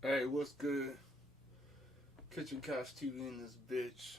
Hey, what's good? Kitchen Couch TV in this bitch.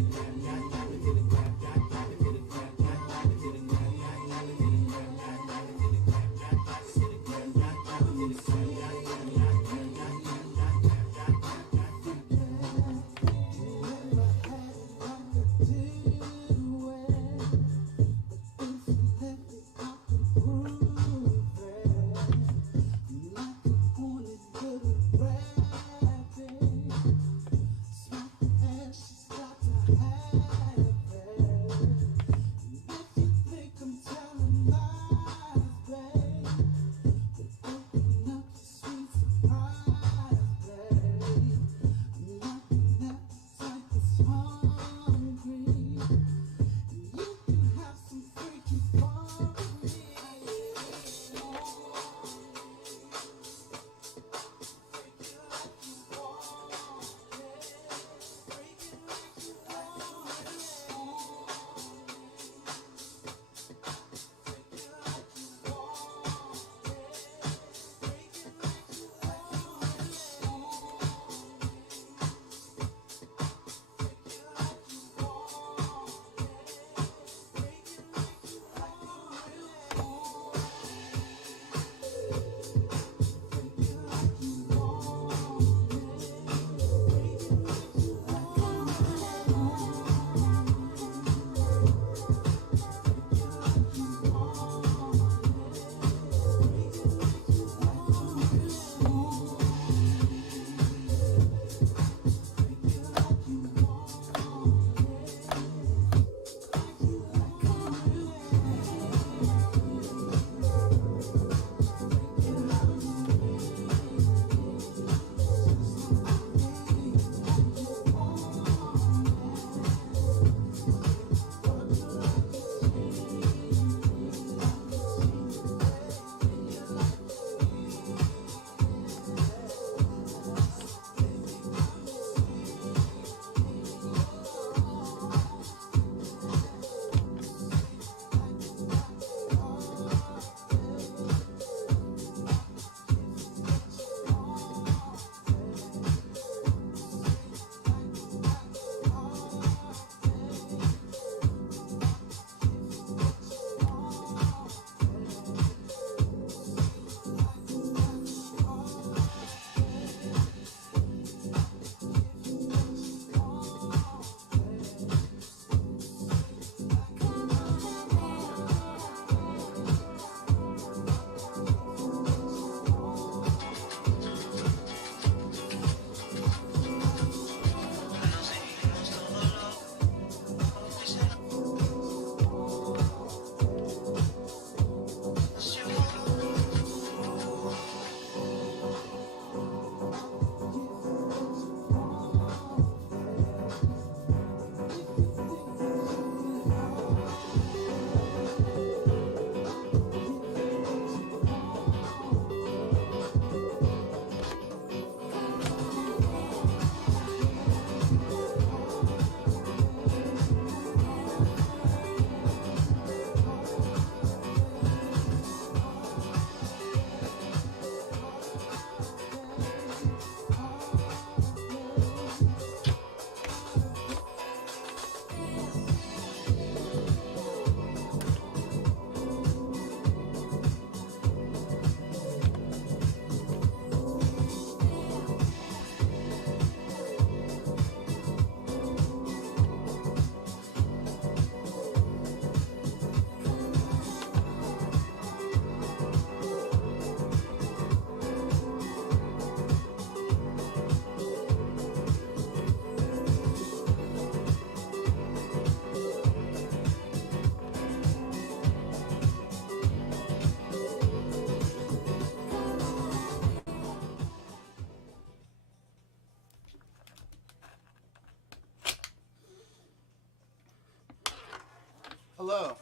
Hello.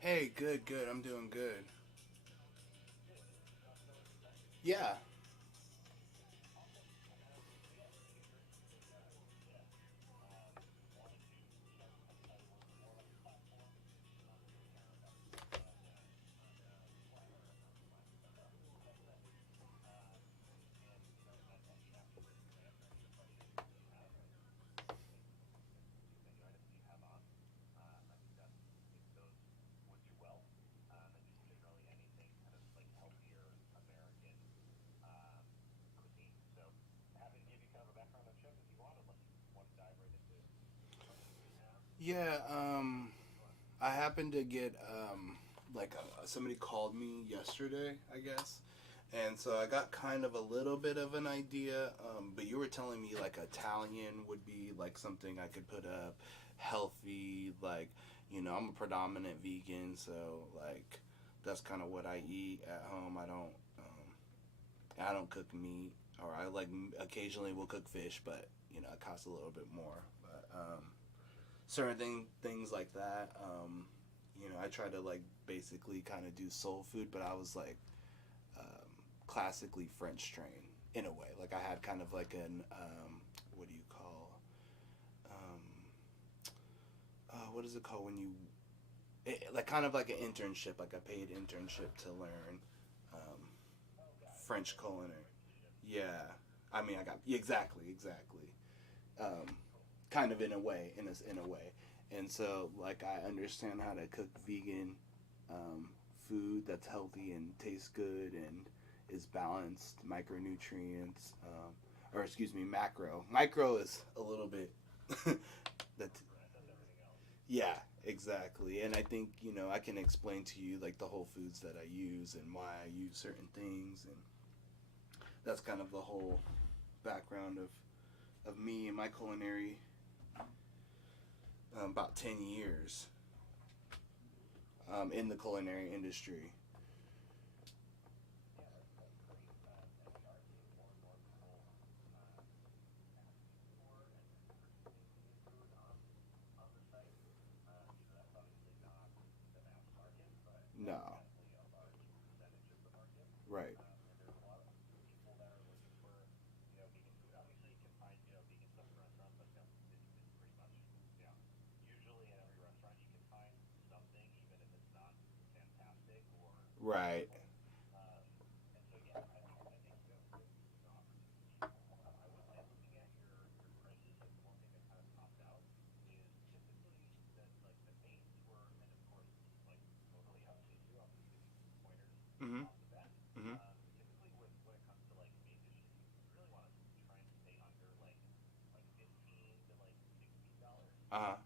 Hey, good, good. I'm doing good. Yeah. Yeah, I happened to get like somebody called me yesterday, I guess, and so I got kind of a little bit of an idea. But you were telling me like Italian would be like something I could put up, healthy. Like, I'm a predominant vegan, so like that's kind of what I eat at home. I don't cook meat, or I like occasionally will cook fish, but it costs a little bit more. But certain things like that. I try to like basically kind of do soul food, but I was like classically French trained in a way. Like I had kind of like an what do you call um, what is it called when like kind of like an internship, like a paid internship to learn um, French culinary. Yeah, I mean I got exactly. Um, Kind of in a way, in a way. And so, like, I understand how to cook vegan um, food that's healthy and tastes good and is balanced, micronutrients, or excuse me, macro. Micro is a little bit that. Yeah, exactly. And I think I can explain to you like the whole foods that I use and why I use certain things, and that's kind of the whole background of me and my culinary about 10 years in the culinary industry. No, right. Right. Mhm. Mhm. Uh huh.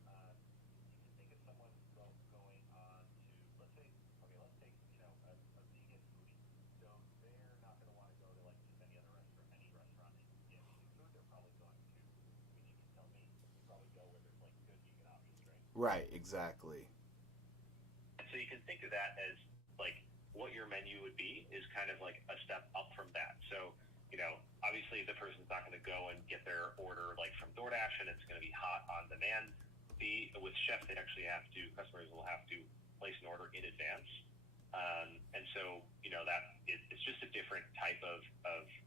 Right. Exactly. And so you can think of that as like what your menu would be is kind of like a step up from that. So, obviously the person's not going to go and get their order like from DoorDash and it's going to be hot on demand. With Chef, they actually have to, customers will have to place an order in advance. And so, it's just a different type of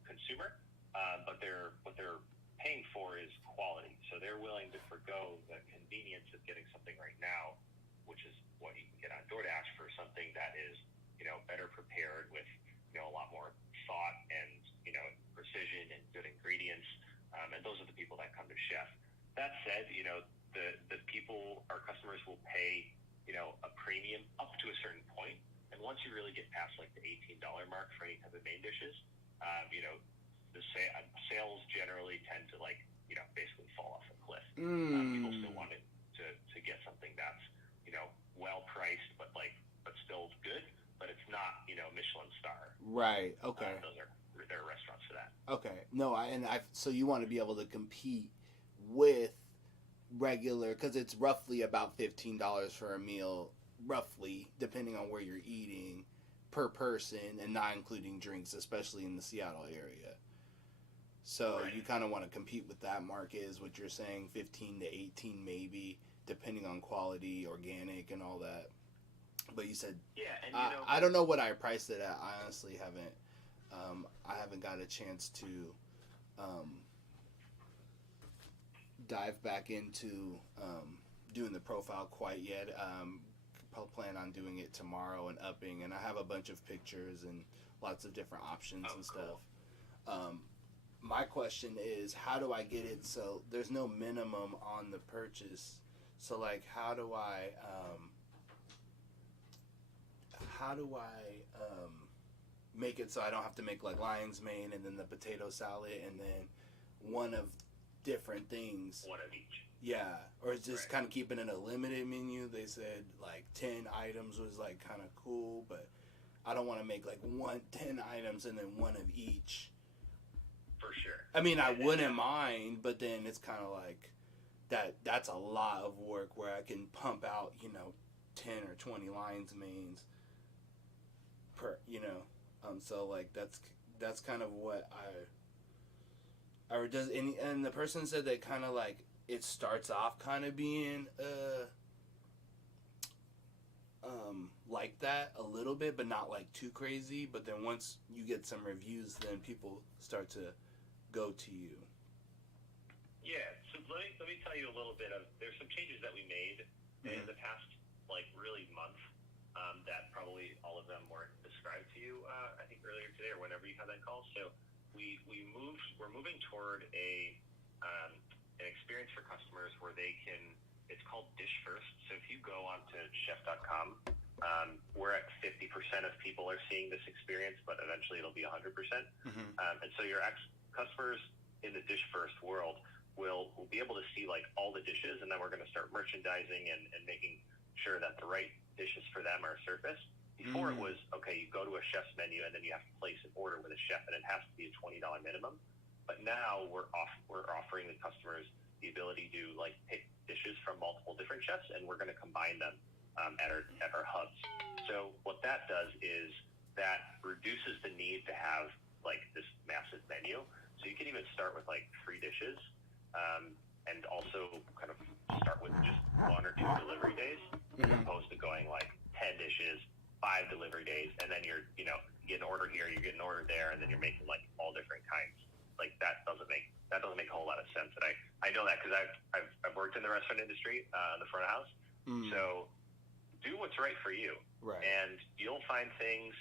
consumer. But what they're paying for is quality. So they're willing to forego the convenience of getting something right now, which is what you can get on DoorDash for something that is, better prepared with, a lot more thought and, precision and good ingredients. And those are the people that come to Chef. That said, the people, our customers will pay, a premium up to a certain point. And once you really get past like the $18 mark for any type of main dishes, the sales generally tend to like, basically fall off a cliff. People Mm. still want to get something that's, well priced, but still good, but it's not, Michelin star. Right. Okay. There are restaurants for that. Okay. No, I so you want to be able to compete with regular because it's roughly about $15 for a meal, roughly depending on where you're eating per person, and not including drinks, especially in the Seattle area. So Right. you kind of want to compete with that market, is what you're saying, 15 to 18 maybe, depending on quality, organic, and all that. But you said, Yeah, and I don't know what I priced it at. I honestly haven't. I haven't got a chance to dive back into doing the profile quite yet. Plan on doing it tomorrow and upping, and I have a bunch of pictures and lots of different options and cool. stuff. My question is, how do I get it so there's no minimum on the purchase? So like, how do I make it so I don't have to make like lion's mane and then the potato salad and then one of different things? One of each. Yeah, or it's just Right. kind of keeping it a limited menu. They said like 10 items was like kind of cool, but I don't want to make like 10 items and then one of each. For sure. I mean, I wouldn't mind, but then it's kind of like that's a lot of work where I can pump out, 10 or 20 lion's manes per, so like that's kind of what and the person said that kind of like it starts off kind of being like that a little bit, but not like too crazy. But then once you get some reviews, then people start to go to you. Yeah, so let me tell you a little bit of, there's some changes that we made in the past, like, really month, that probably all of them weren't described to you, I think earlier today or whenever you had that call. So we're moving toward an experience for customers where they can, it's called Dish First. So if you go onto chef.com, we're at 50% of people are seeing this experience, but eventually it'll be 100%. And so your customers in the Dish First world will be able to see like all the dishes, and then we're going to start merchandising and making sure that the right dishes for them are surfaced. Before it was, okay, you go to a chef's menu and then you have to place an order with a chef, and it has to be a $20 minimum. But now we're offering the customers the ability to like pick dishes from multiple different chefs, and we're going to combine them at our hubs. So what that does is that reduces the need to have like this massive menu. So you can even start with like 3 dishes, and also kind of start with just 1 or 2 delivery days, as opposed to going like 10 dishes, 5 delivery days, and then you're, you get an order here, you get an order there, and then you're making like all different kinds. Like that doesn't make a whole lot of sense. And I know that because I've worked in the restaurant industry, in the front of house. So do what's right for you. Right. And you'll find things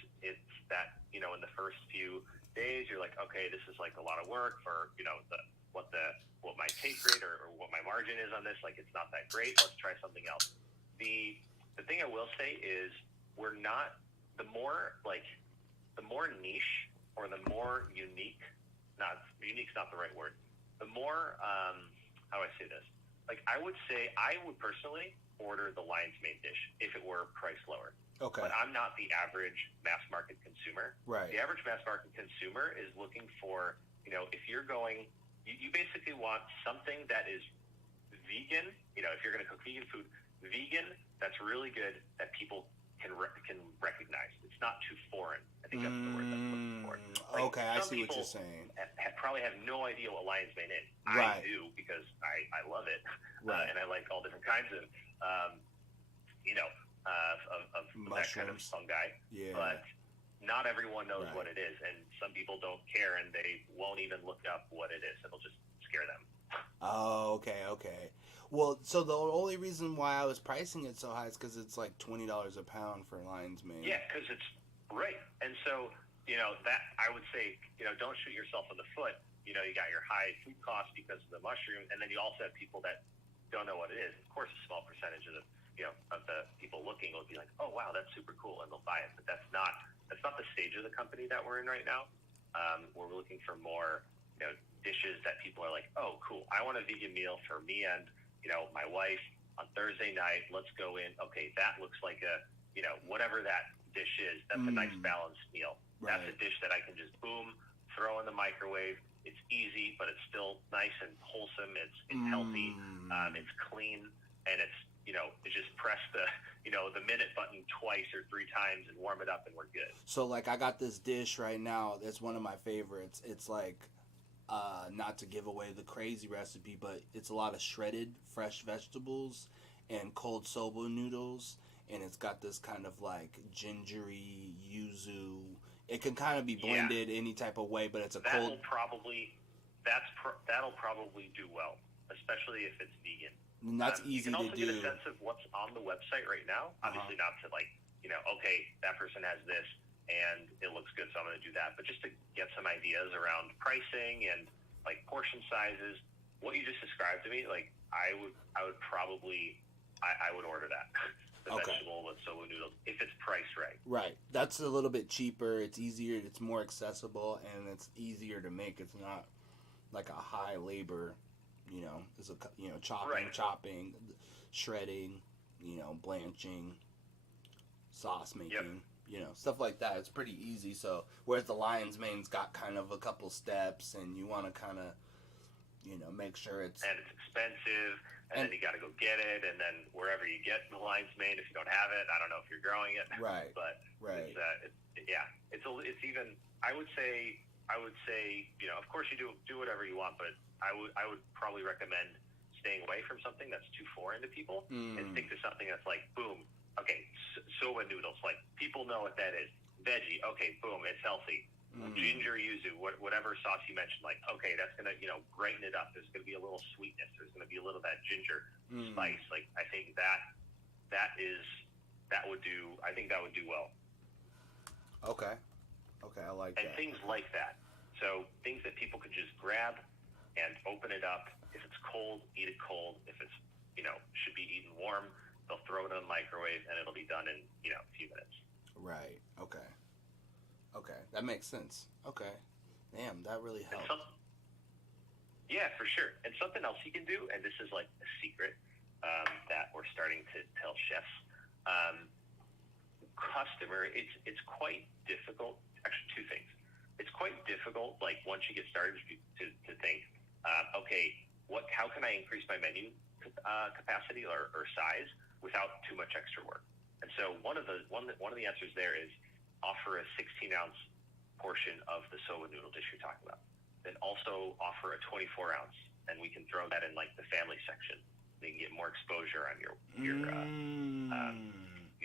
that, in the first few days, you're like, okay, this is like a lot of work for, what my take rate or what my margin is on this. Like, it's not that great. Let's try something else. The thing I will say is we're not, the more niche or the more unique's not the right word. The more, how do I say this? Like, I would say I would personally order the lion's mane dish if it were priced lower. Okay. But I'm not the average mass market consumer. Right. The average mass market consumer is looking for, if you're going, you basically want something that is vegan. If you're going to cook vegan food, vegan, that's really good, that people can recognize. It's not too foreign. I think that's the word I'm looking for. Like, okay, I see what you're saying. Probably have no idea what lion's mane is. Right. I do, because I love it, Right. and I like all different kinds of, that kind of Mushrooms. fungi. Yeah. But not everyone knows Right. what it is, and some people don't care, and they won't even look up what it is. It'll just scare them. Oh, okay. Well, so the only reason why I was pricing it so high is because it's like $20 a pound for lion's mane. Yeah, because it's right. And so, that I would say, don't shoot yourself in the foot. You got your high food costs because of the mushroom, and then you also have people that don't know what it is. Of course, a small percentage of the people looking will be like, oh wow, that's super cool, and they'll buy it. But that's not the stage of the company that we're in right now. We're looking for more, dishes that people are like, oh cool, I want a vegan meal for me and my wife on Thursday night. Let's go in. Okay, that looks like a whatever that dish is. That's a nice balanced meal. Right. That's a dish that I can just boom, throw in the microwave. It's easy, but it's still nice and wholesome. It's healthy. It's clean, and it's it's just press the the minute button twice or 3 times and warm it up, and we're good. So like I got this dish right now. It's one of my favorites. It's like not to give away the crazy recipe, but it's a lot of shredded fresh vegetables and cold soba noodles, and it's got this kind of like gingery yuzu. It can kind of be blended any type of way, but it's a that'll cold. That'll probably do well, especially if it's vegan. And that's easy to do. You can also get a sense of what's on the website right now. Obviously, not to like, okay, that person has this and it looks good, so I'm going to do that. But just to get some ideas around pricing and like portion sizes, what you just described to me, like I would order that. The vegetable with soba noodles, if it's priced right. Right. That's a little bit cheaper. It's easier. It's more accessible, and it's easier to make. It's not like a high labor, it's chopping, shredding, blanching, sauce making, stuff like that. It's pretty easy. So whereas the lion's mane's got kind of a couple steps, and you want to kind of, make sure it's expensive, and then you got to go get it, and then wherever you get the lion's mane, if you don't have it, I don't know if you're growing it, right? But it's even. I would say, of course you do whatever you want, but I would probably recommend staying away from something that's too foreign to people and stick to something that's like, boom, okay, soba noodles, like people know what that is. Veggie, okay, boom, it's healthy. Ginger yuzu, whatever sauce you mentioned, like, okay, that's gonna brighten it up. There's gonna be a little sweetness. There's gonna be a little of that ginger spice. Like I think that would do. I think that would do well. Okay, I like that. And things like that. So things that people could just grab and open it up. If it's cold, eat it cold. If it's should be eaten warm, they'll throw it in the microwave and it'll be done in a few minutes. Right. Okay, that makes sense. Okay, damn, that really helps. Yeah, for sure. And something else you can do, and this is like a secret that we're starting to tell chefs. It's quite difficult. Actually, two things. It's quite difficult, like once you get started, to think, okay, how can I increase my menu capacity or size without too much extra work? And so one of the answers there is offer a 16-ounce portion of the soba noodle dish you're talking about. Then also offer a 24-ounce, and we can throw that in like the family section. You can get more exposure on your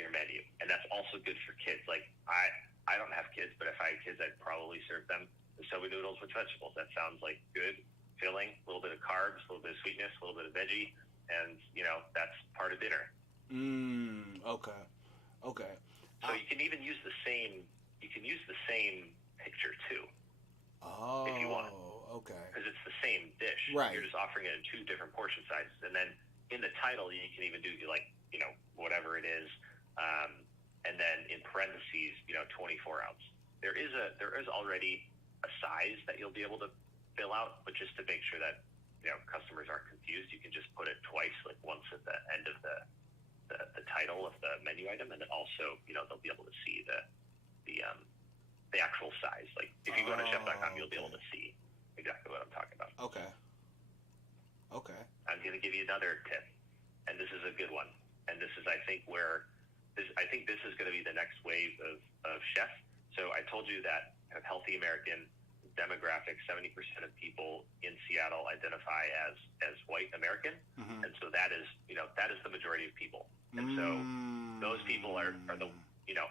menu, and that's also good for kids. Like I don't have kids, but if I had kids, I'd probably serve them the soba noodles with vegetables. That sounds like good, filling, a little bit of carbs, a little bit of sweetness, a little bit of veggie, and that's part of dinner. Okay. So you can even use the same. You can use the same picture too. Oh. If you want. Okay. Because it's the same dish. Right. You're just offering it in two different portion sizes, and then in the title you can even do whatever it is, and then in parentheses 24 ounce. There is already a size that you'll be able to fill out, but just to make sure that customers aren't confused, you can just put it twice, like once at the end of the title of the menu item, and then also they'll be able to see the actual size. Like if you go to chef.com, you'll be able to see exactly what I'm talking about. Okay. I'm going to give you another tip, and this is a good one. And this is, I think, this is going to be the next wave of chefs. So I told you that healthy American demographic, 70% of people in Seattle identify as white American, and so that is the majority of people. And so those people are the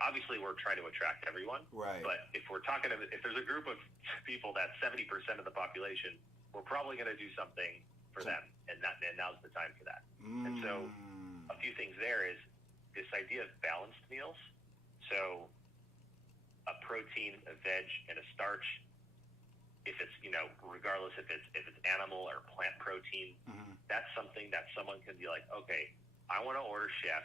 obviously we're trying to attract everyone, right? But if there's a group of people that's 70% of the population, we're probably going to do something for them, and now's the time for that. And so a few things there is this idea of balanced meals. So a protein, a veg, and a starch. If it's regardless if it's animal or plant protein, that's something that someone can be like, okay, I want to order chef.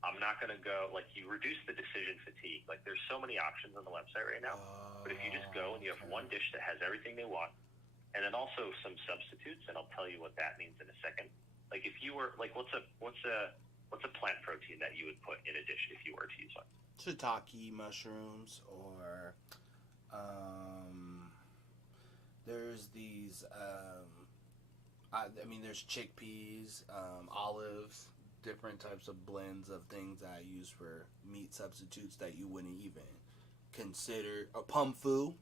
I'm not going to go, like, you reduce the decision fatigue. Like, there's so many options on the website right now. But if you just go and you have one dish that has everything they want, and then also some substitutes, and I'll tell you what that means in a second. Like, if you were, like, what's a plant protein that you would put in a dish if you were to use one? Shiitake mushrooms, or there's these, there's chickpeas, olives, different types of blends of things that I use for meat substitutes that you wouldn't even consider. Pumfu,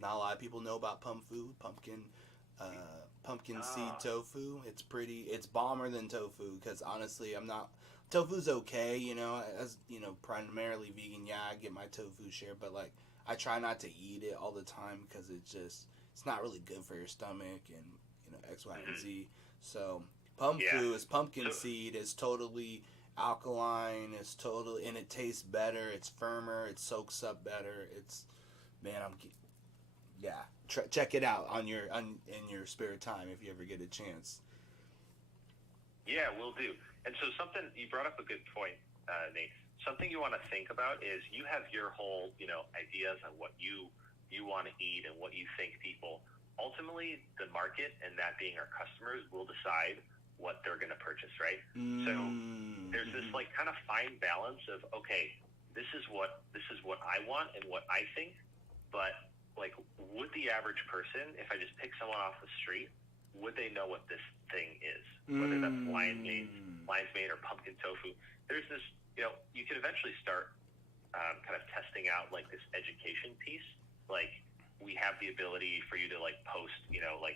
Not a lot of people know about pumfu, pumpkin seed tofu. It's bomber than tofu, because honestly, tofu's okay, as, primarily vegan, yeah, I get my tofu share, but like, I try not to eat it all the time, because it's not really good for your stomach, and, X, Y, and Z. So, pumfu is pumpkin seed, is totally alkaline, and it tastes better, it's firmer, it soaks up better, check it out in your spare time if you ever get a chance. Yeah, will do. And so you brought up a good point, Nate. Something you want to think about is you have your whole, ideas on what you want to eat and what you think people. Ultimately, the market, and that being our customers, will decide what they're going to purchase, right? So there's this like kind of fine balance of, okay, this is what I want and what I think, but like, would the average person, if I just pick someone off the street, would they know what this thing is? Whether that's lion's mane or pumpkin tofu. There's this, you could eventually start kind of testing out like this education piece. Like, we have the ability for you to like post, like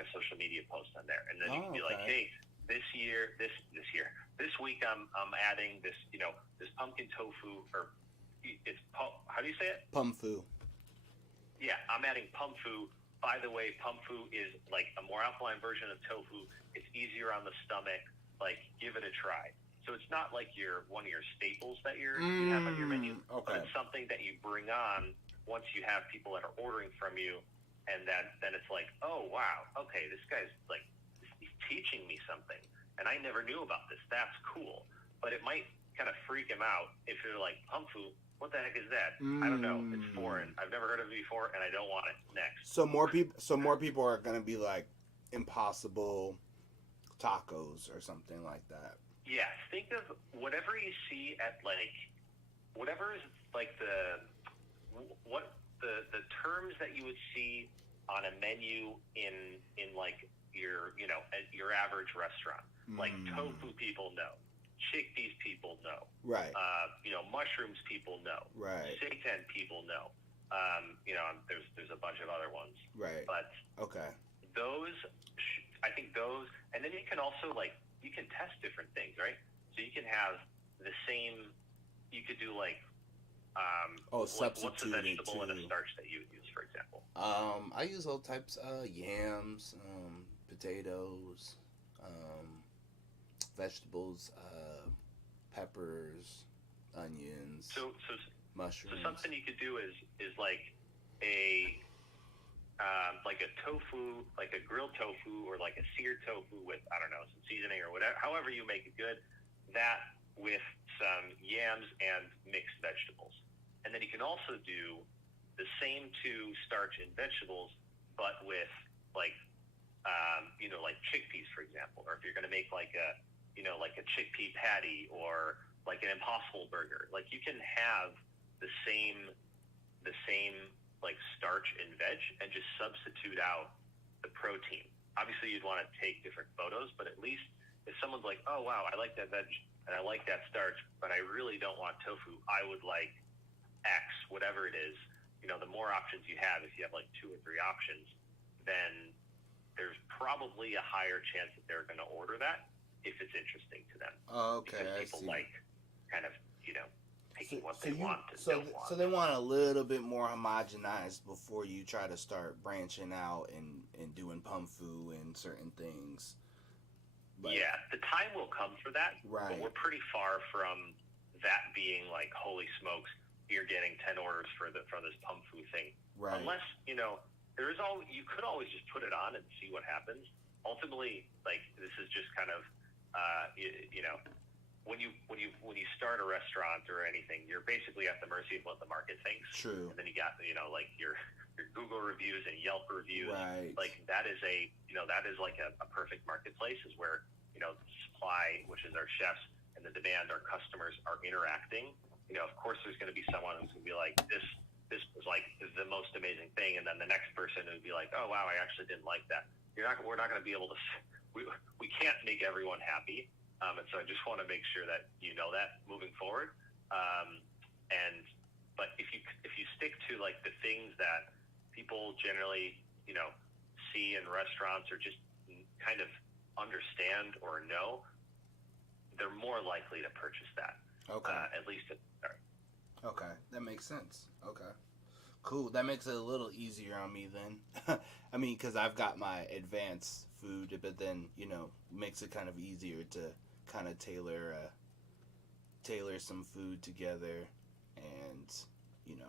a social media post on there, and then you can be like, hey, this week I'm adding this, this pumpkin tofu, or how do you say it? Pumfu. Yeah, I'm adding pumfu. By the way, pumfu is like a more alkaline version of tofu. It's easier on the stomach. Like, give it a try. So it's not like one of your staples that you have on your menu, but it's something that you bring on once you have people that are ordering from you, and then it's like, oh wow, okay, this guy's like, he's teaching me something, and I never knew about this. That's cool. But it might kind of freak him out if you're like, pumfu, what the heck is that? I don't know. It's foreign. I've never heard of it before, and I don't want it. Next. So more people are gonna be like Impossible tacos or something like that. Yeah, think of whatever you see at like, whatever is like the terms that you would see on a menu in like your at your average restaurant. Like tofu, people know. Chickpeas, people know. Right. Mushrooms, people know. Right. Seitan, people know. There's a bunch of other ones. Right. But okay. I think those, and then you can also you can test different things, right? So you can have the same. You could do like. What's a vegetable and a starch that you would use, for example? I use all types of yams, potatoes, vegetables, peppers, onions, mushrooms. So something you could do is like a tofu, like a grilled tofu, or like a seared tofu with, I don't know, some seasoning or whatever, however you make it good. That with some yams and mixed vegetables. And then you can also do the same two starch and vegetables, but with like chickpeas, for example. Or if you're going to make like a chickpea patty, or like an Impossible burger, like you can have the same like starch and veg, and just substitute out the protein. Obviously, you'd want to take different photos, but at least if someone's like, oh wow, I like that veg and I like that starch, but I really don't want tofu, I would like X, whatever it is. The more options you have, if you have like 2 or 3 options, then there's probably a higher chance that they're going to order that if it's interesting to them. Okay, because people like kind of, picking what they want and don't want. So they want a little bit more homogenized before you try to start branching out and doing pumfu and certain things. But, yeah, the time will come for that. Right. But we're pretty far from that being like, holy smokes, you're getting 10 orders for this pumfu thing. Right. Unless, you could always just put it on and see what happens. Ultimately, like, this is just kind of, when you start a restaurant or anything, you're basically at the mercy of what the market thinks. True. And then you got, like your Google reviews and Yelp reviews. Right. Like, that is like a perfect marketplace, is where, the supply, which is our chefs, and the demand, our customers, are interacting. Of course there's going to be someone who's going to be like, this was like the most amazing thing. And then the next person would be like, oh wow, I actually didn't like that. We're not going to be able to, we can't make everyone happy. And so I just want to make sure that you know that moving forward. And But if you stick to like the things that people generally, see in restaurants or just kind of understand or know, they're more likely to purchase that. Okay. At least at the start. Okay, that makes sense. Okay. Cool. That makes it a little easier on me then. I mean, because I've got my advanced food, but then, makes it kind of easier to kind of tailor some food together and,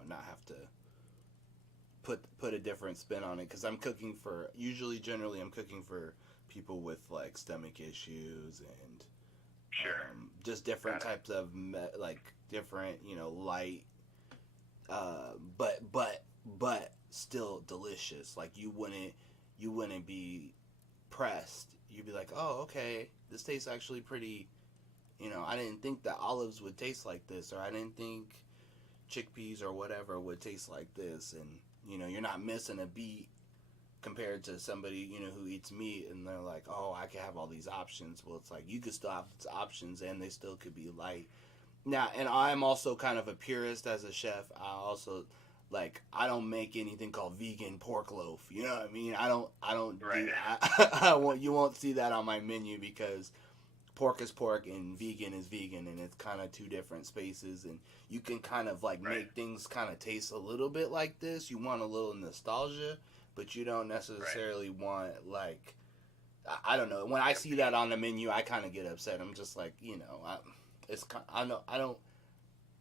not have to put a different spin on it. Because I'm cooking generally I'm cooking for people with, like, stomach issues and Sure. just different types of, different, light, but still delicious. Like you wouldn't be pressed. You'd be like, oh, okay, this tastes actually pretty. I didn't think that olives would taste like this, or I didn't think chickpeas or whatever would taste like this, and you're not missing a beat compared to somebody who eats meat, and they're like, oh, I can have all these options. Well, it's like you could still have these options, and they still could be light. Now, and I'm also kind of a purist as a chef. I also I don't make anything called vegan pork loaf. You know what I mean? I don't. Right. You won't see that on my menu because pork is pork and vegan is vegan, and it's kind of two different spaces. And you can kind of make things kind of taste a little bit like this. You want a little nostalgia, but you don't necessarily want I don't know. When I see that on the menu, I kind of get upset. I'm just like,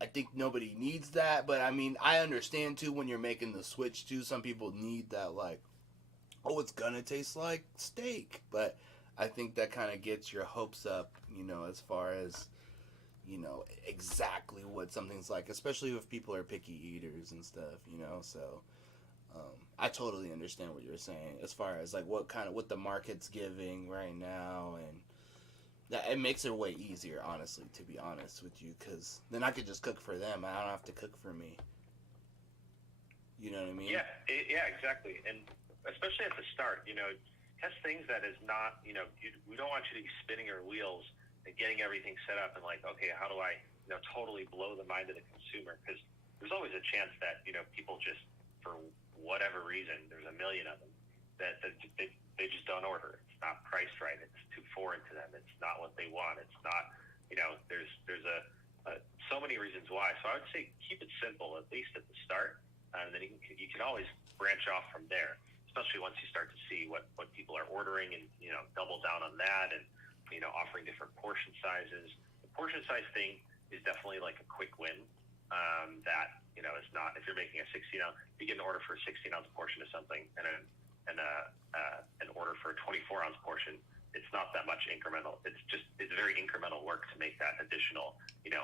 I think nobody needs that, but I mean, I understand too when you're making the switch too. Some people need that, it's gonna taste like steak, but I think that kind of gets your hopes up, as far as, exactly what something's like, especially if people are picky eaters and stuff, so. I totally understand what you're saying as far as what the market's giving right now, and that it makes it way easier, honestly, to be honest with you, because then I could just cook for them. I don't have to cook for me. You know what I mean? Yeah, exactly. And especially at the start, test things that is not, we don't want you to be spinning your wheels and getting everything set up and okay, how do I, totally blow the mind of the consumer? Because there's always a chance that, people just, for whatever reason, there's a million of them, that they just don't order. It's not priced right. It's too foreign to them. It's not what they want. It's not, there's so many reasons why. So I would say keep it simple, at least at the start, and then you can always branch off from there, especially once you start to see what people are ordering and, double down on that and, offering different portion sizes. The portion size thing is definitely a quick win. That, it's not, if you're making a 16-ounce, you get an order for a 16-ounce portion of something and an order for a 24-ounce portion, it's not that much incremental. It's very incremental work to make that additional, 8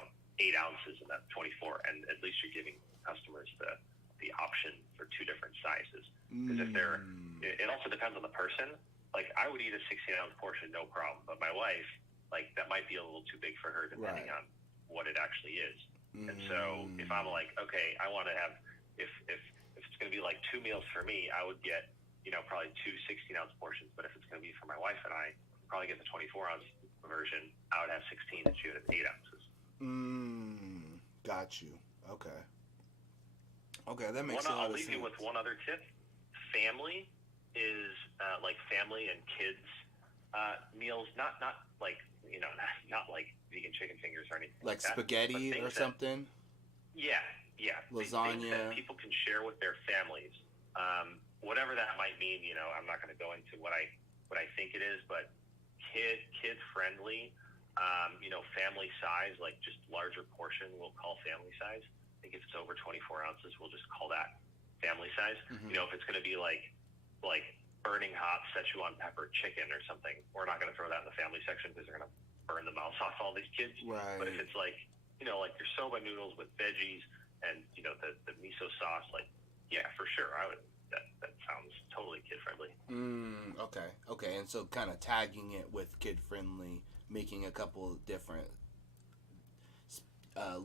ounces in that 24, and at least you're giving customers the option for two different sizes. Because if it also depends on the person. I would eat a 16-ounce portion, no problem, but my wife, that might be a little too big for her depending on what it actually is. And so if I'm okay, I want to have, if it's going to be 2 meals for me, I would get, probably 2 16-ounce portions. But if it's going to be for my wife and I, probably get the 24-ounce version. I would have 16 and she would have 8 ounces. Got you. Okay. Okay, that makes a lot of sense. I'll leave you with one other tip. Family is family and kids meals, not vegan chicken fingers or anything like that. Spaghetti or something? Yeah. Lasagna. Things that people can share with their families. Whatever that might mean, I'm not going to go into what I think it is, but kid friendly, family size, just larger portion we'll call family size. I think if it's over 24 ounces, we'll just call that family size. Mm-hmm. If it's going to be like burning hot Szechuan pepper chicken or something, we're not going to throw that in the family section because they're going to burn the mouths off all these kids. Right. But if it's your soba noodles with veggies and the miso sauce, yeah, for sure, I would. That sounds totally kid friendly. Okay, and so kind of tagging it with kid friendly, making a couple of different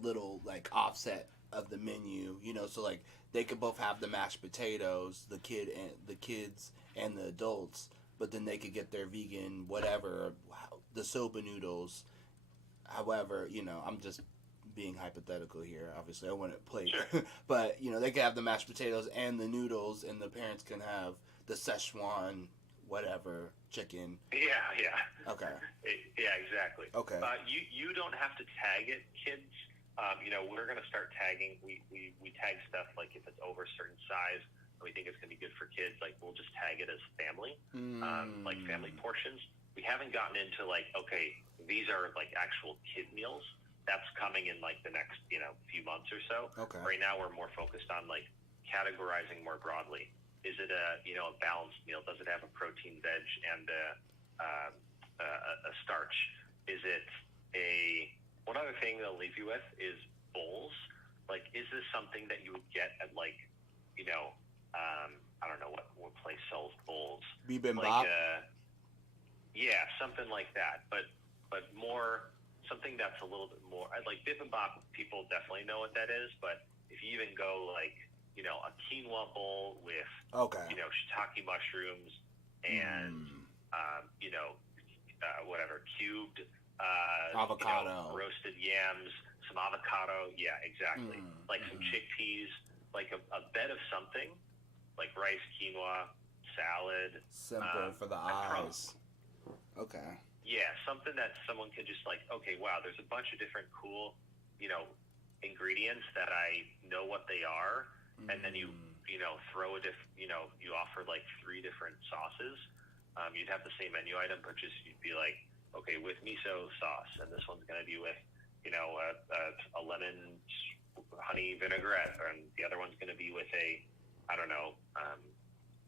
little offset of the menu, so they could both have the mashed potatoes, the kids and the adults, but then they could get their vegan whatever, the soba noodles. However, I'm just being hypothetical here. Obviously, I wouldn't play, Sure. but you know, they can have the mashed potatoes and the noodles, and the parents can have the Szechuan, whatever chicken. Yeah. Okay. Yeah, exactly. Okay. You don't have to tag it, kids. You know, we're going to start tagging. We tag stuff like if it's over a certain size and we think it's going to be good for kids, like we'll just tag it as family, like family portions. We haven't gotten into like, okay, these are like actual kid meals. That's coming in like the next, you know, few months or so. Okay. Right now we're more focused on like categorizing more broadly. Is it a, you know, a balanced meal? Does it have a protein, veg, and a starch? Is it a... One other thing they'll leave you with is bowls. Like, is this something that you would get at, like, you know, I don't know what place sells bowls. Bibimbap? Like, yeah, something like that. But more, something that's a little bit more... Like, bibimbap, people definitely know what that is. But if you even go, like, you know, a quinoa bowl with, you know, shiitake mushrooms and, you know, whatever, cubed... avocado, you know, roasted yams, some avocado. Yeah, exactly. Like some chickpeas, like a bed of something, like rice, quinoa, salad. Simple for the eyes. Okay. Yeah, something that someone could just like, okay, wow, there's a bunch of different cool, you know, ingredients that I know what they are, and then you know, throw you know, you offer like 3 different sauces. You'd have the same menu item, but just you'd be like, okay, with miso sauce, and this one's going to be with, you know, a lemon honey vinaigrette, and the other one's going to be with a, I don't know,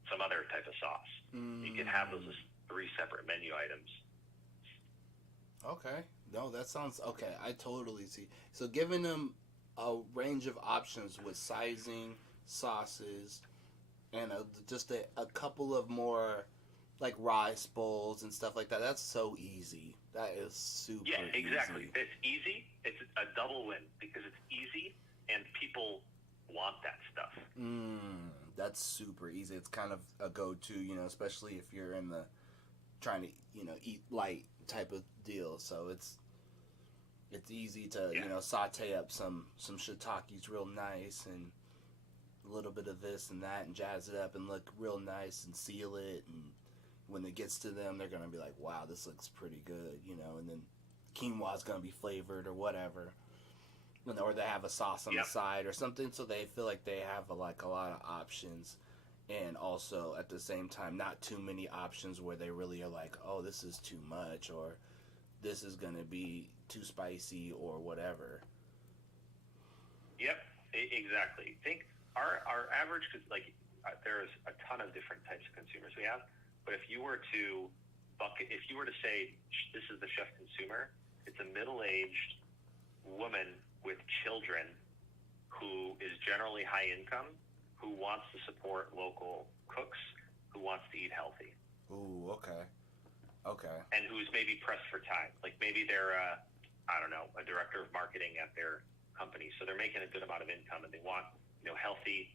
some other type of sauce. You can have those as 3 separate menu items. Okay. No, that sounds okay. I totally see. So giving them a range of options with sizing, sauces, and just a couple of more like rice bowls and stuff like that. That's so easy. That is super easy. Yeah, exactly. It's easy. It's a double win because it's easy and people want that stuff. That's super easy. It's kind of a go-to, you know, especially if you're in the trying to, you know, eat light type of deal. So it's easy to, you know, saute up some shiitakes real nice and a little bit of this and that and jazz it up and look real nice and seal it, and when it gets to them, they're going to be like, wow, this looks pretty good, you know, and then quinoa's going to be flavored or whatever. Or they have a sauce on the side or something, so they feel like they have a lot of options, and also at the same time, not too many options where they really are like, oh, this is too much, or this is going to be too spicy, or whatever. Yep, exactly. Think our average, because like there's a ton of different types of consumers we have. But if you were to say this is the chef consumer, it's a middle-aged woman with children who is generally high income, who wants to support local cooks, who wants to eat healthy. Ooh, okay. And who's maybe pressed for time. Like maybe they're, I don't know, a director of marketing at their company, so they're making a good amount of income, and they want, you know, healthy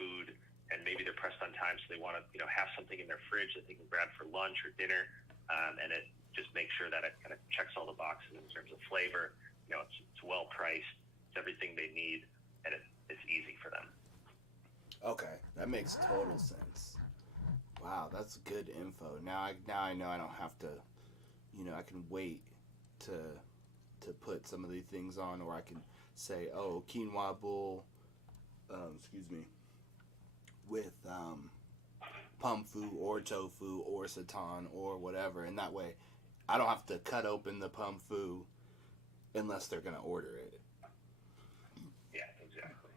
food. And maybe they're pressed on time, so they want to, you know, have something in their fridge that they can grab for lunch or dinner, and it just makes sure that it kind of checks all the boxes in terms of flavor. You know, it's well priced, it's everything they need, and it's easy for them. Okay, that makes total sense. Wow, that's good info. Now I know I don't have to, you know, I can wait to put some of these things on, or I can say, oh, quinoa bowl, with pumfu or tofu or seitan or whatever, and that way I don't have to cut open the pumfu unless they're going to order it. Yeah, exactly.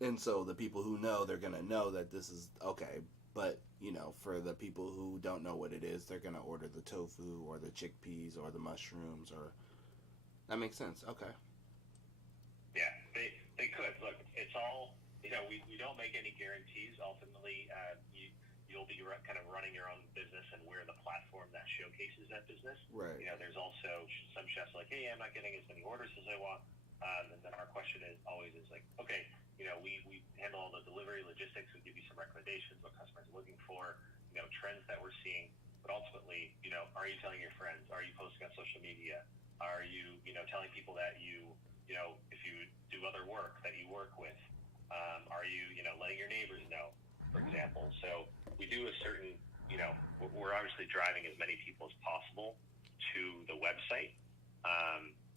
And so the people who know, they're going to know that this is okay, but, you know, for the people who don't know what it is, they're going to order the tofu or the chickpeas or the mushrooms, or... That makes sense. Okay. Yeah, they could. Look, it's all... You know, we don't make any guarantees. Ultimately, you'll be kind of running your own business, and we're the platform that showcases that business. Right. You know, there's also some chefs like, hey, I'm not getting as many orders as I want. And then our question is always like, okay, you know, we handle all the delivery logistics. We give you some recommendations, what customers are looking for, you know, trends that we're seeing. But ultimately, you know, are you telling your friends? Are you posting on social media? Are you, telling people that if you do other work that you work with? Are you, letting your neighbors know, for example? So we do a certain, we're obviously driving as many people as possible to the website.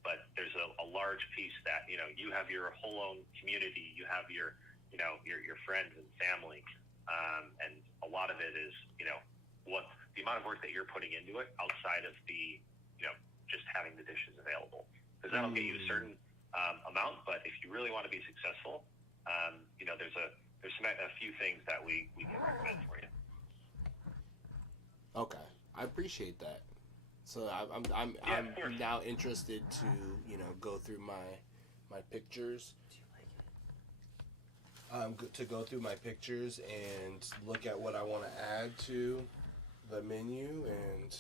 But there's a large piece that, you have your whole own community, you have your friends and family. And a lot of it is, what the amount of work that you're putting into it outside of the, just having the dishes available. Because that'll get you a certain amount, but if you really want to be successful, there's a few things that we can recommend for you. Okay, I appreciate that. So I'm now interested to go through my pictures. To go through my pictures and look at what I want to add to the menu, and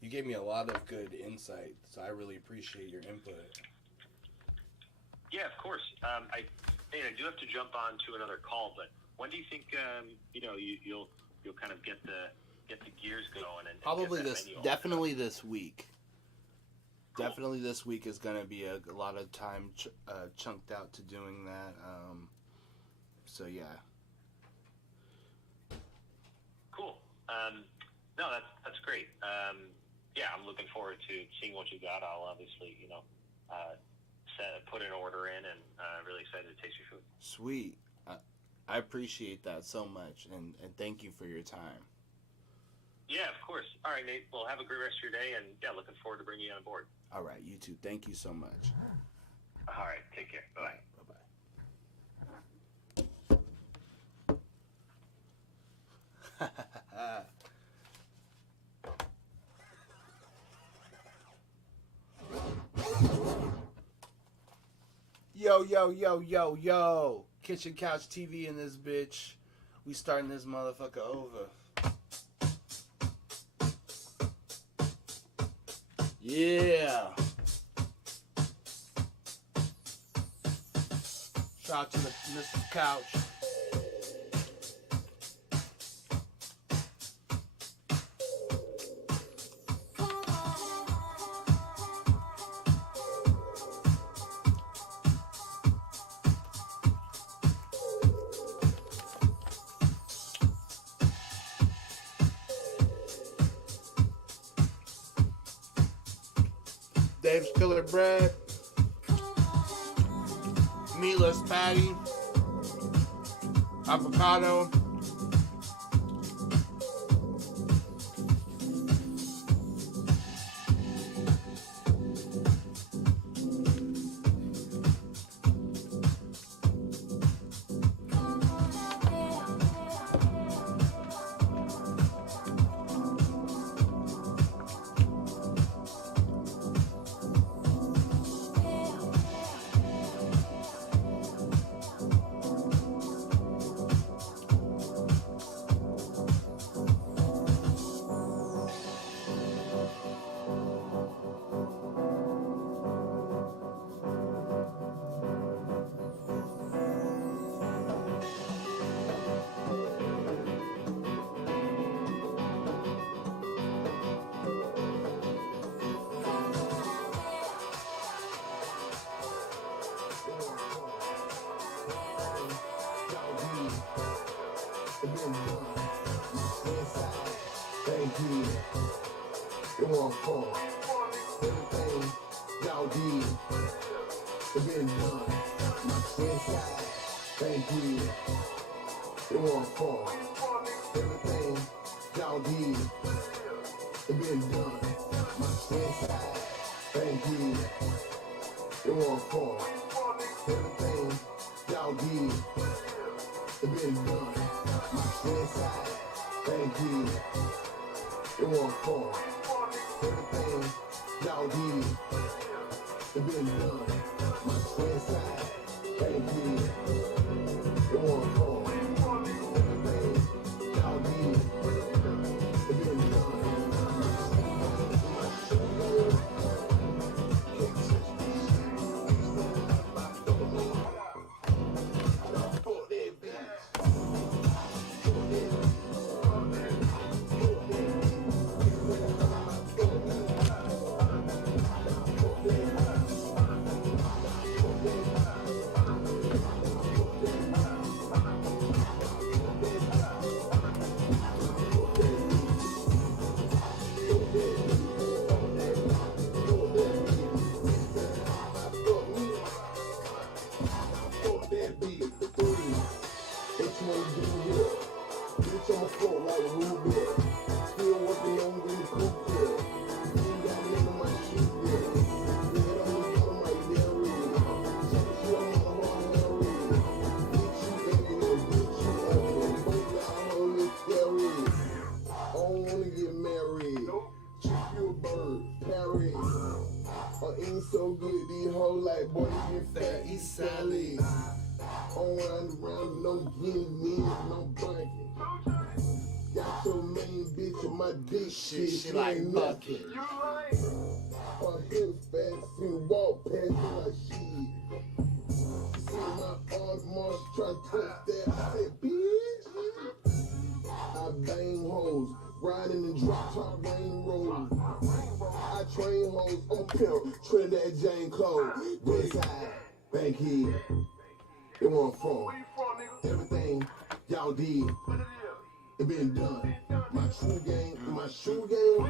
you gave me a lot of good insight, so I really appreciate your input. Yeah, of course. I do have to jump on to another call, but when do you think you'll kind of get the gears going? And probably definitely this week. Cool. Definitely this week is going to be a lot of time chunked out to doing that. So yeah. Cool. No, that's great. Yeah, I'm looking forward to seeing what you got. I'll obviously, put an order in, and really excited to taste your food. Sweet. I appreciate that so much, and thank you for your time. Yeah, of course. All right, Nate. Well, have a great rest of your day, and yeah, looking forward to bringing you on board. All right, you too. Thank you so much. All right, take care. Bye. Bye-bye. Yo. Kitchen Couch TV in this bitch. We starting this motherfucker over. Yeah. Shout out to Mrs. Couch. Dave's Killer Bread, meatless patty, avocado, It won't fall. Everything y'all did, it been done. My inside, thank you. It won't fall. Everything y'all did, it been done. My inside, thank you. It won't fall. Everything y'all did, it been done. My inside, thank you. It won't fall. Everything y'all did, it been done. My inside, thank you. It won't fall. Everything y'all did, it been done. on my floor like Ruby. Still working on getting cool, yeah. Ain't got none of my shit, yeah. Red on the bottom like Larry. Check you on my heart, Harry. Bitch, you ugly, bitch, you ugly. Both y'all holy scary. I don't wanna get married. Chick you a bird, Perry. I ain't so good, these hoes like boy, you get fat, eat salad. On around, no guinea men, no bunking. Got your main bitch on my dick, shit, she like nothing. Her hips fast, and walk past me like shit. See my arms march, try to twist that, I said, bitch. I bang hoes, riding in drop top rain road. I train hoes on pimp, Trinidad Jane Cole. West side, Bankhead. It wasn't from everything y'all did. It been done. My true game, my shoe game.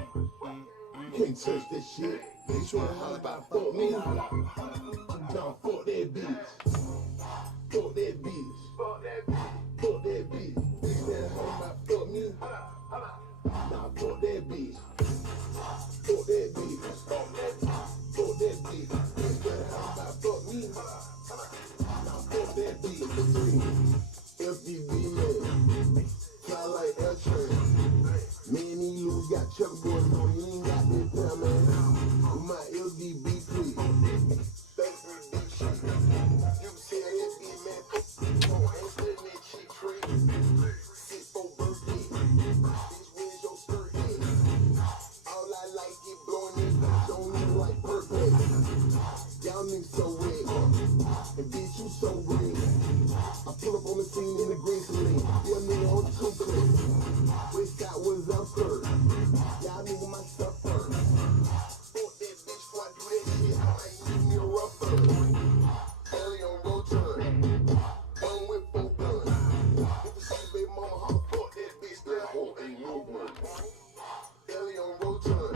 You can't touch that shit. They tryna holler about fuck me. Nah, fuck that bitch. Fuck that bitch. Fuck that bitch. Bitch that holler about fuck me. Nah, fuck that bitch. Fuck that bitch. Fuck that bitch. Bitch that holler about fuck me. Fuck that bitch. FDB man, fly like air train. Man, these loose got chuck going on. You ain't got this time, man. With my LDB, please. Thanks for the big shit. You can tell FD man, no, I ain't splitting that shit free. 6-4 birthday. Bitch, where's your skirt at? All I like is blowing this bitch. Don't even like birthday. Y'all niggas so red. And bitch, you so green. I pull up on the scene in the green screen. Your nigga on two clip. West side was up first. Y'all nigga my stuff first. Fuck that bitch before I do that shit. I might need me a rougher. Early on road turn. One with 4 guns. If you see baby mama, how fuck that bitch. That hoe ain't no one. Early on road turn.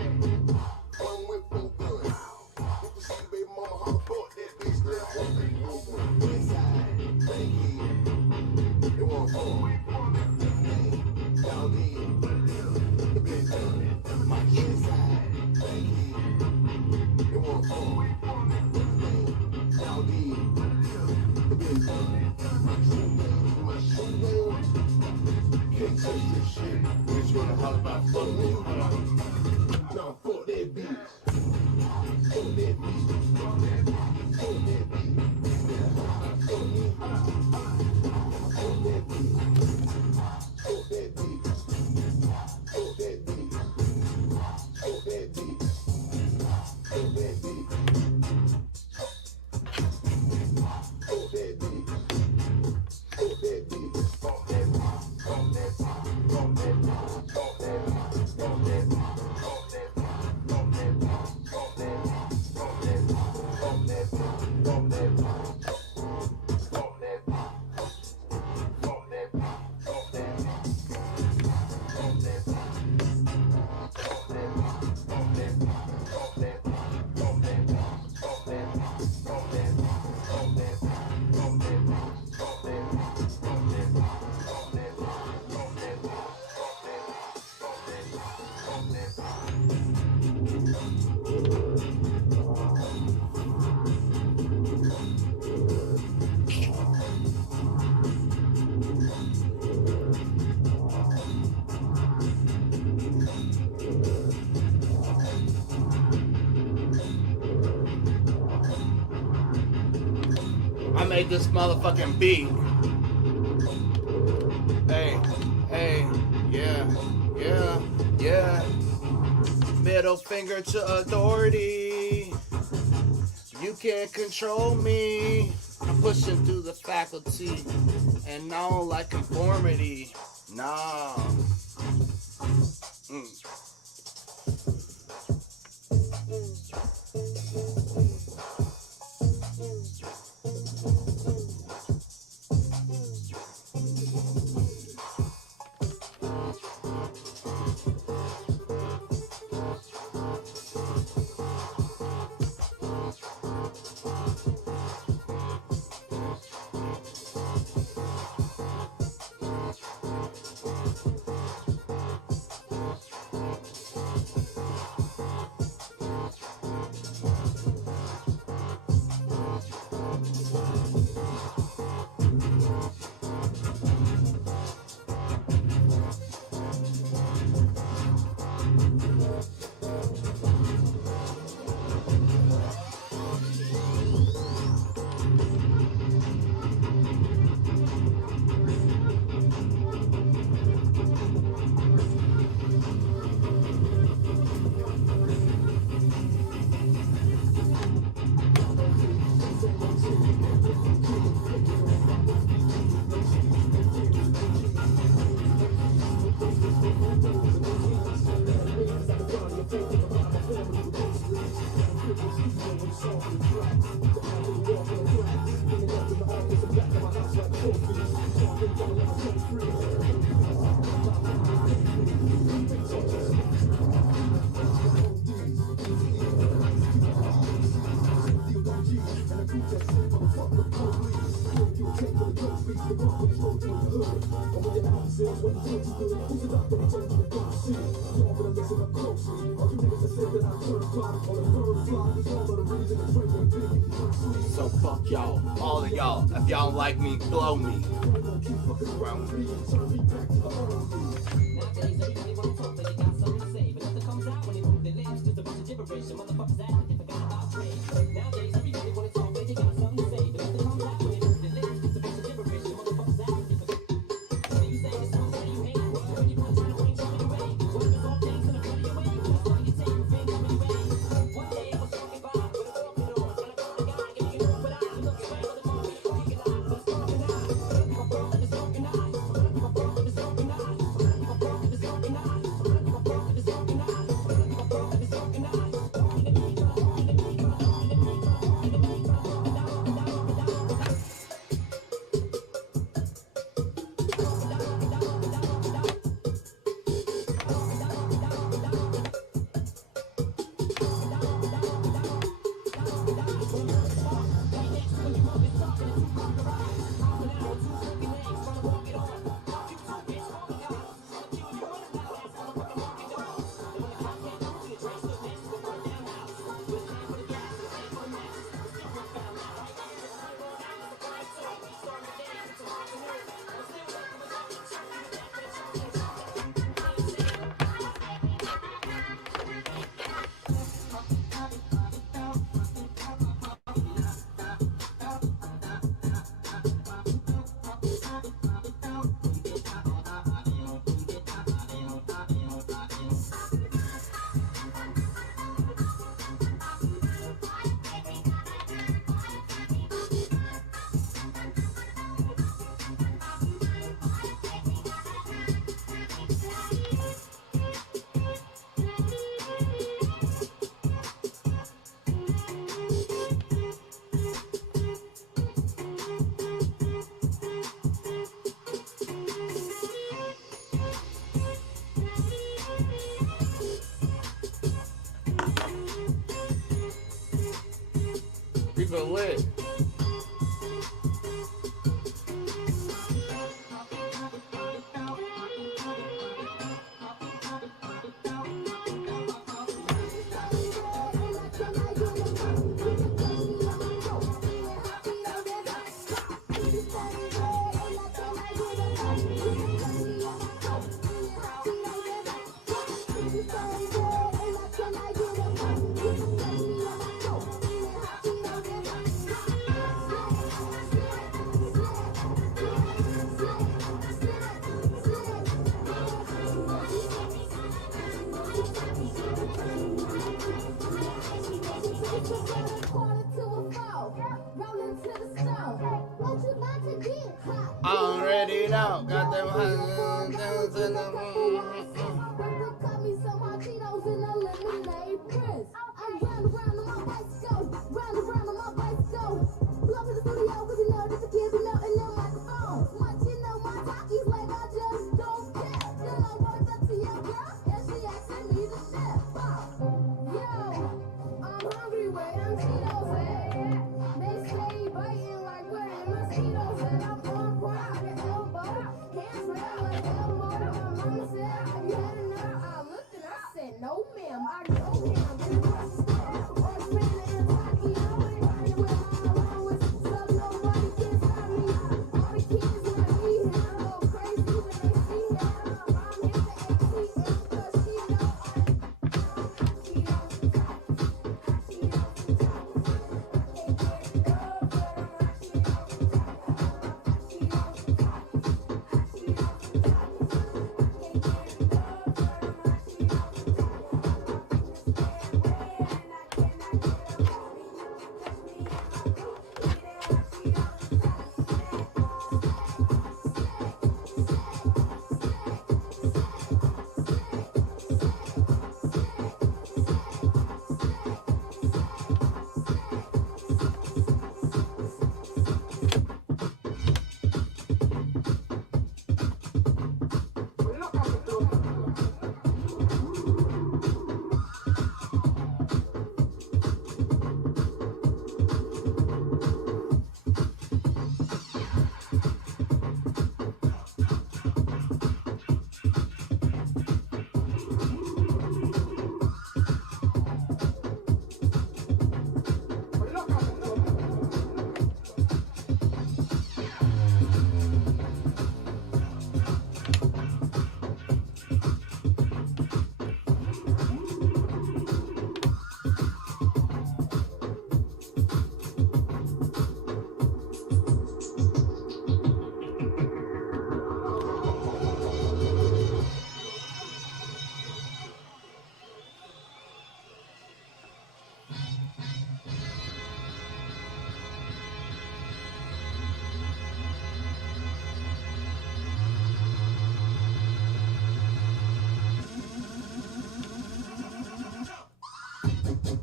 One with 4 guns. If you see baby mama, how fuck that bitch. That hoe ain't no one. West side. Thank you. It won't fall. Y'all did. It been done. My inside. Thank you. It won't fall. Y'all did. It been done. My shoe game. Can't touch this shit. Bitch wanna holler about fuck me. Nah, fuck that bitch. Fuck that bitch. Fuck that bitch. Fuck that bitch. Fuck me. Fuck that bitch. Fuck that bitch. Fuck that bitch. Fuck that bitch. Fuck that bitch. Fuck that bitch. Fuck that bitch. Fuck that bitch. Fuck that bitch. Fuck that bitch. Fuck that bitch. Fuck that bitch. Fuck that bitch. Fuck that bitch. Fuck that bitch. Fuck that bitch. Fuck that bitch. Fuck that bitch. I made this motherfucking beat. Hey, hey, yeah, yeah, yeah. Middle finger to authority. You can't control me. I'm pushing through the faculty. And I don't like conformity. Nah. So fuck y'all, all of y'all. If y'all don't like me, blow me. Round me. Nowadays, everybody wanna talk, but they got something to say. But nothing comes out when they move their lips. Just a bunch of gibberish. And motherfuckers act, they forgot about trade. Nowadays, everybody wanna talk, but they got something to say. But nothing comes out when they move their lips. Just a bunch of gibberish. And motherfuckers act, they forgot. When you say this song, say you hate. When you punch in the rain, show me the way. What if it's all things in a funny way? That's why you take revenge on me way. One day I was walking by with a broken door. When I found a guy, giving you open eyes. You look straight with a movie, you can lie. But it's broken eyes. My brother is broken eyes. My brother is broken eyes. My brother is broken eyes. My brother is broken eyes. My brother is broken eyes. People lit. I already know. Got them hands in the Got me some hot Cheetos in a lemonade press. I'm round around on my bicycle, round around on my bicycle. Pull up to the studio 'cause you know that the kids be melting their microphones. Much you know my talkies like I just don't care. Then I walked up to your girl and she asking me to share. Yo, I'm hungry, where them Cheetos at? They stay biting like where them mosquitoes at. I'm on point, I get elbow. Hands red like elbow. My mama said, have you had enough? I looked and I said, no ma'am, I know him. In the grocery store, orphan and Tokyo. Riding with my allowance, so nobody can stop me. All the kids when I see him, go crazy when they see him. I'm here to ATM 'cause she know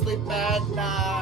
sleep at night.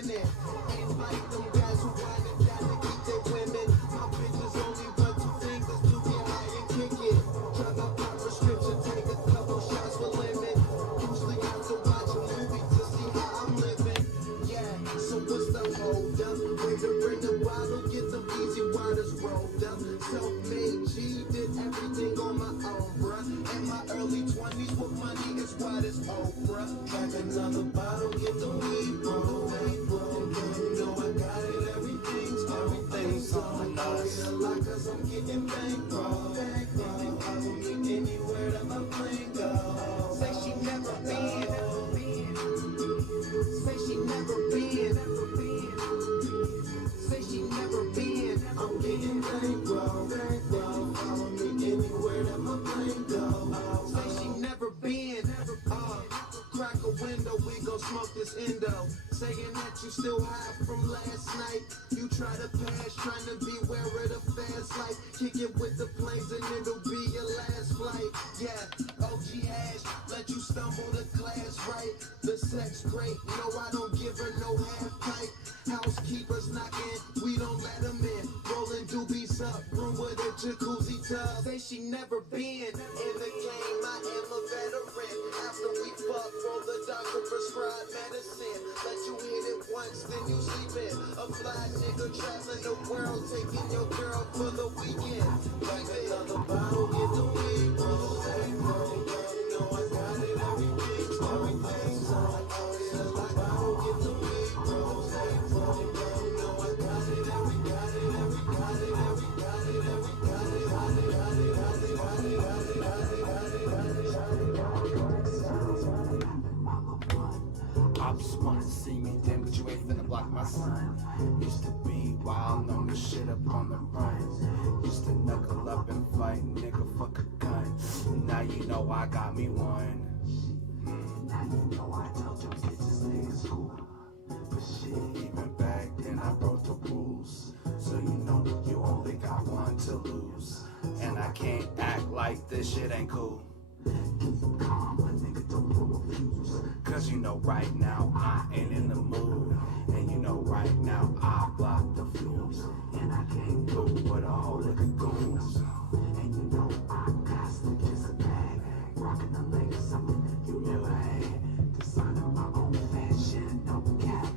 winning. Ain't like them guys who wind it down to keep their women. My bitches only run 2 fingers to get high and kick it. Drug up my prescription, take a couple shots for limit. Usually have to watch a movie to see how I'm living. Yeah, so what's the hold up? Way to bring the bottle, get them easy waters rolled up. Self-made G, did everything on my own, bruh. In my early 20s with money as wide as Oprah. Like another bottle, get the weed rolled. You know I got it, everything's on us. A lot cause I'm getting bankrolled. Follow me anywhere that my plane goes. Say she never been. Say she never been. Say she never been. I'm getting bankrolled. Follow me anywhere that my plane goes. Say she never been. Crack a window, we gon' smoke this endo. Saying that you still high from last night. You try to pass, trying to be where of the fast life. Kick it with the planes and it'll be your last flight. Yeah, OG hash, let you stumble to class right. The sex great, no I don't give her no half pipe. Housekeepers knocking, we don't let them in. Rolling doobies up, room with a jacuzzi tub. Say she never been in the game, I am a veteran. After we fuck, roll the doctor prescribed medicine. Let you hit it once, then you sleep in. A fly nigga traveling the world, taking your girl for the weekend. Like another bottle, get the weed rolled. You know I got it, everything's on. Another bottle, get the weed rolled. You know I got it, Ops wanna see me dim, but you ain't finna block my sign. Used to be wild on the shit up on the run. Used to knuckle up and fight, nigga, fuck a gun. Now you know I got me one. Now you know I told you bitches niggas cool. But shit, even back then I broke the rules. So you know you only got one to lose. And I can't act like this shit ain't cool. Cause you know right now I ain't in the mood. And you know right now I block the fuse. And I can't go with a whole lot of goons. And you know I got to kiss a bag. Rockin' the latest something you never had. Designing my own fashion, no cap.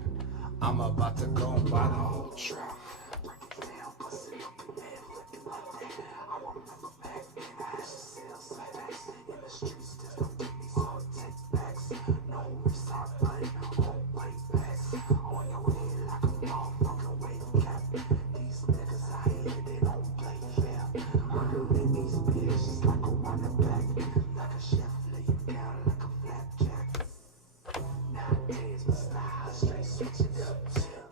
I'm about to go and buy the whole trap. Break it down, bust it up and then flip it like that. I remember back then I had to sell slacks. In the streets, just don't give me so take backs. No reset button, won't play backs. On your head like a motherfucking wave cap. These niggas out here, they don't play fair. Murdering these bitches like a running back. Like a chef, lay you down like a flapjack. Nowadays, my style straight switch it up.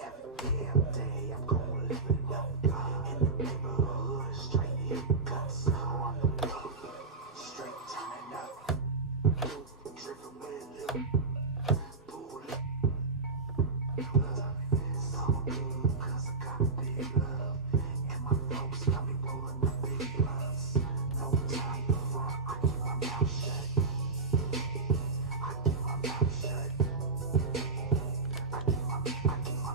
Every damn day, I'm gon' live it up. In the neighborhood, straight hit cuts. On the block, straight turning up. Driven with Lil. Pull up. So big, cause I got big love. And my folks got me pulling the big blunts. No time to front, I keep my mouth shut. I keep my mouth shut. I keep my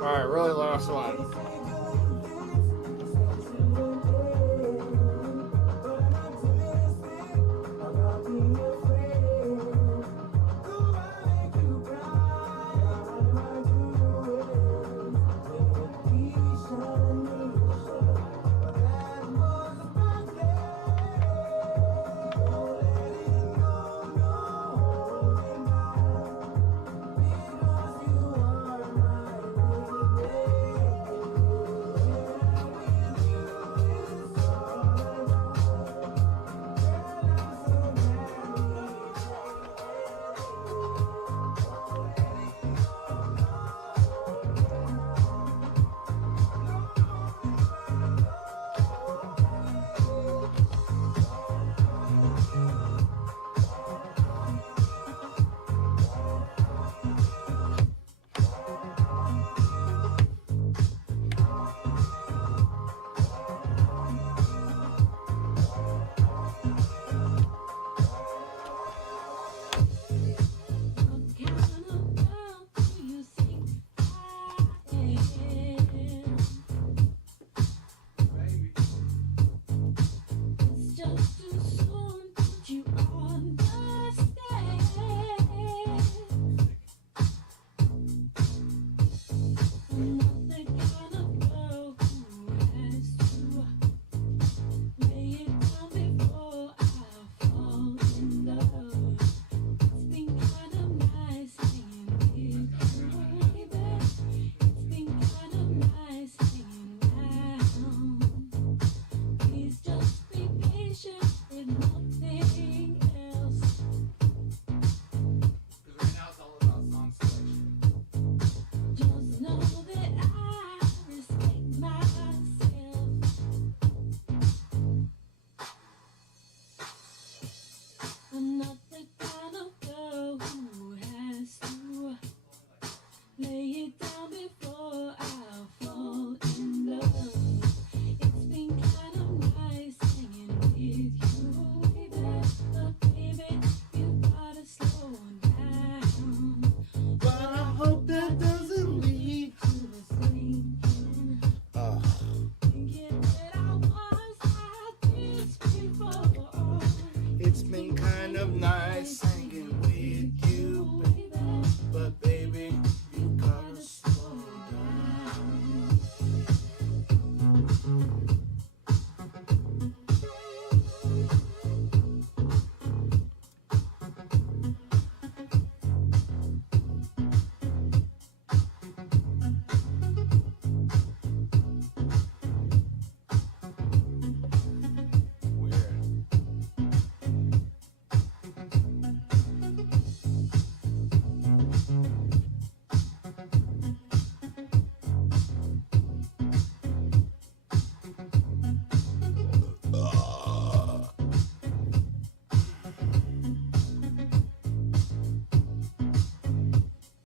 All right, really last one.